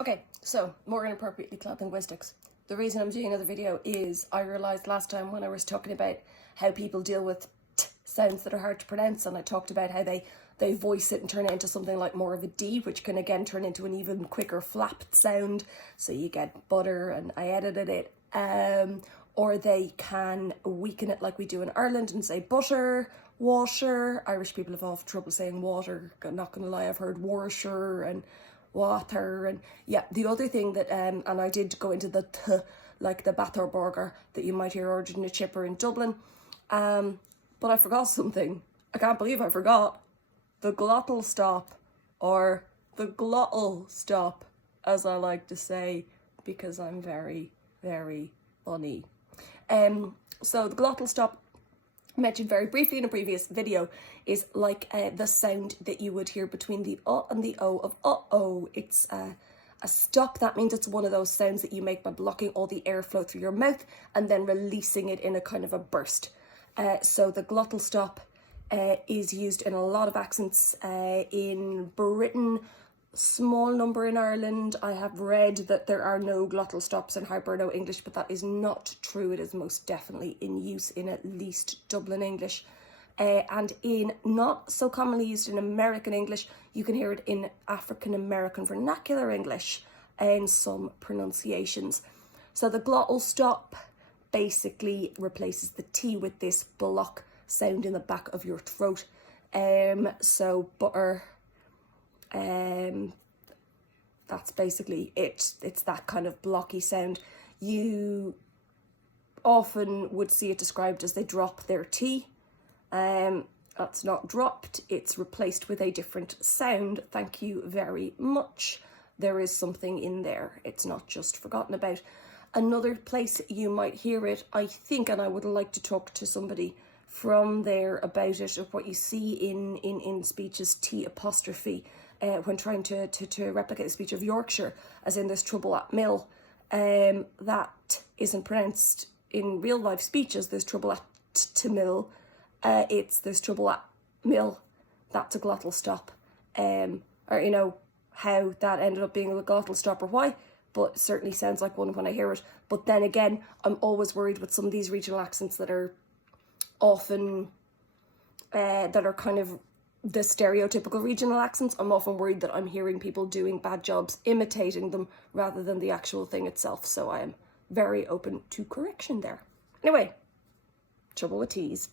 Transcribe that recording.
Okay, so more inappropriately cloud linguistics. The reason I'm doing another video is I realised last time when I was talking about how people deal with t sounds that are hard to pronounce, and I talked about how they voice it and turn it into something like more of a D, which can again turn into an even quicker flapped sound. So you get butter, and I edited it. Or they can weaken it like we do in Ireland and say butter, water. Irish people have often trouble saying water. I'm not going to lie, I've heard water and water. And yeah, the other thing that, and I did go into the t, like the batter burger that you might hear ordered in a chipper in Dublin. But I forgot something. I can't believe I forgot. The glottal stop, or the glottal stop, as I like to say, because I'm very, very funny. So the glottal stop, mentioned very briefly in a previous video, is like the sound that you would hear between the and the o of uh-oh. It's a stop. That means it's one of those sounds that you make by blocking all the airflow through your mouth and then releasing it in a kind of a burst. So the glottal stop is used in a lot of accents in Britain, small number in Ireland. I have read that there are no glottal stops in Hiberno English, but that is not true. It is most definitely in use in at least Dublin English. And in not so commonly used in American English, you can hear it in African American vernacular English in some pronunciations. So the glottal stop basically replaces the T with this block sound in the back of your throat. So butter, that's basically it. It's that kind of blocky sound. You often would see it described as they drop their T. That's not dropped, it's replaced with a different sound. Thank you very much. There is something in there. It's not just forgotten about. Another place you might hear it, I think, and I would like to talk to somebody from there about it, of what you see in speeches, T apostrophe, when trying to replicate the speech of Yorkshire, as in there's trouble at mill. That isn't pronounced in real life speeches, there's trouble at to mill. It's there's trouble at mill. That's a glottal stop. Or you know how that ended up being a glottal stop or why, but it certainly sounds like one when I hear it. But then again, I'm always worried with some of these regional accents that are often that are kind of the stereotypical regional accents. I'm often worried that I'm hearing people doing bad jobs imitating them rather than the actual thing itself. So I am very open to correction there. Anyway, trouble with T's.